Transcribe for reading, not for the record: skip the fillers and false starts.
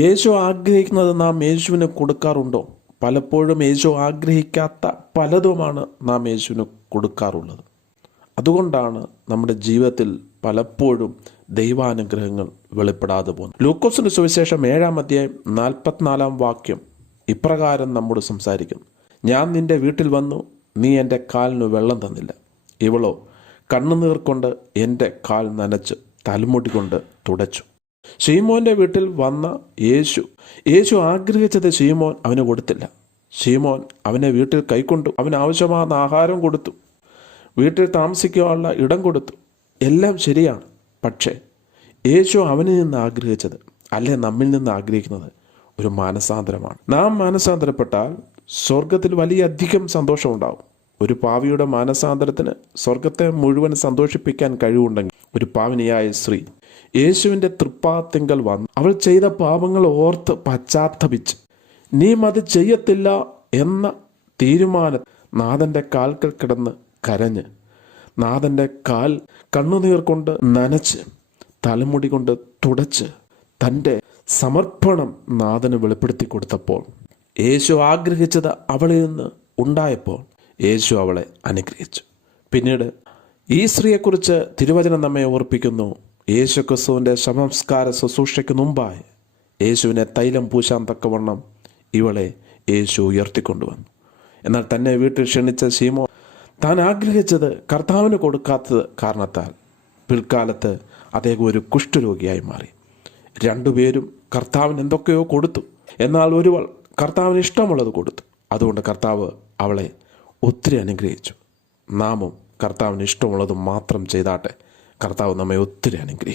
യേശു ആഗ്രഹിക്കുന്നത് നാം യേശുവിന് കൊടുക്കാറുണ്ടോ? പലപ്പോഴും യേശു ആഗ്രഹിക്കാത്ത പലതുമാണ് നാം യേശുവിന് കൊടുക്കാറുള്ളത്. അതുകൊണ്ടാണ് നമ്മുടെ ജീവിതത്തിൽ പലപ്പോഴും ദൈവാനുഗ്രഹങ്ങൾ വെളിപ്പെടാതെ പോകുന്നത്. ലൂക്കോസിന്റെ സുവിശേഷം 7-ാം അധ്യായം 44-ാം വാക്യം ഇപ്രകാരം നമ്മോട് സംസാരിക്കുന്നു: ഞാൻ നിന്റെ വീട്ടിൽ വന്നു, നീ എൻ്റെ കാലിന് വെള്ളം തന്നില്ല. ഇവളോ കണ്ണുനീർ കൊണ്ട് എൻ്റെ കാൽ നനച്ച് തലമുടി കൊണ്ട് തുടച്ചു. ശീമോൻ്റെ വീട്ടിൽ വന്ന യേശു ആഗ്രഹിച്ചത് ശീമോൻ അവന് കൊടുത്തില്ല. ശീമോൻ അവനെ വീട്ടിൽ കൈക്കൊണ്ടു. അവന് ആവശ്യമാകുന്ന ആഹാരം കൊടുത്തു, വീട്ടിൽ താമസിക്കുവാനുള്ള ഇടം കൊടുത്തു. എല്ലാം ശരിയാണ്. പക്ഷേ യേശു അവനിൽ നിന്ന് ആഗ്രഹിച്ചത്, അല്ലെ നമ്മിൽ നിന്ന് ആഗ്രഹിക്കുന്നത്, ഒരു മാനസാന്തരമാണ്. നാം മാനസാന്തരപ്പെട്ടാൽ സ്വർഗത്തിൽ വലിയധികം സന്തോഷമുണ്ടാവും. ഒരു പാവിയുടെ മാനസാന്തരത്തിന് സ്വർഗത്തെ മുഴുവൻ സന്തോഷിപ്പിക്കാൻ കഴിവുണ്ടെങ്കിൽ, ഒരു പാവനിയായ സ്ത്രീ യേശുവിൻ്റെ തൃപ്പാത്തിങ്കൽ വന്ന് അവൾ ചെയ്ത പാപങ്ങൾ ഓർത്ത് പശ്ചാത്തപിച്ച് നീ അത് ചെയ്യത്തില്ല എന്ന തീരുമാനം നാഥൻ്റെ കാൽക്കൽ കിടന്ന് കരഞ്ഞ്, നാഥൻ്റെ കാൽ കണ്ണുനീർ കൊണ്ട് നനച്ച് തലമുടി കൊണ്ട് തുടച്ച് തൻ്റെ സമർപ്പണം നാഥന് വെളിപ്പെടുത്തി കൊടുത്തപ്പോൾ, യേശു ആഗ്രഹിച്ചത് അവളിൽ നിന്ന് ഉണ്ടായപ്പോൾ യേശു അവളെ അനുഗ്രഹിച്ചു. പിന്നീട് ഈ സ്ത്രീയെക്കുറിച്ച് തിരുവചനം നമ്മെ ഓർപ്പിക്കുന്നു. യേശു ക്രിസ്തുവിൻ്റെ ശവസംസ്കാര ശുശ്രൂഷയ്ക്ക് മുമ്പായി യേശുവിനെ തൈലം പൂശാൻ തക്കവണ്ണം ഇവളെ യേശു ഉയർത്തിക്കൊണ്ടുവന്നു. എന്നാൽ തന്നെ വീട്ടിൽ ക്ഷണിച്ച ശീമോൻ താൻ ആഗ്രഹിച്ചത് കർത്താവിന് കൊടുക്കാത്തത് കാരണത്താൽ പിൽക്കാലത്ത് അദ്ദേഹം ഒരു കുഷ്ഠരോഗിയായി മാറി. രണ്ടുപേരും കർത്താവിന് എന്തൊക്കെയോ കൊടുത്തു, എന്നാൽ ഒരുവൾ കർത്താവിന് ഇഷ്ടമുള്ളത് കൊടുത്തു. അതുകൊണ്ട് കർത്താവ് അവളെ ഒത്തിരി അനുഗ്രഹിച്ചു. നാമും കർത്താവിന് ഇഷ്ടമുള്ളത് മാത്രം ചെയ്താട്ടെ. കർത്താവ് നമ്മെ ഒത്തിരി അനുഗ്രഹിക്കും.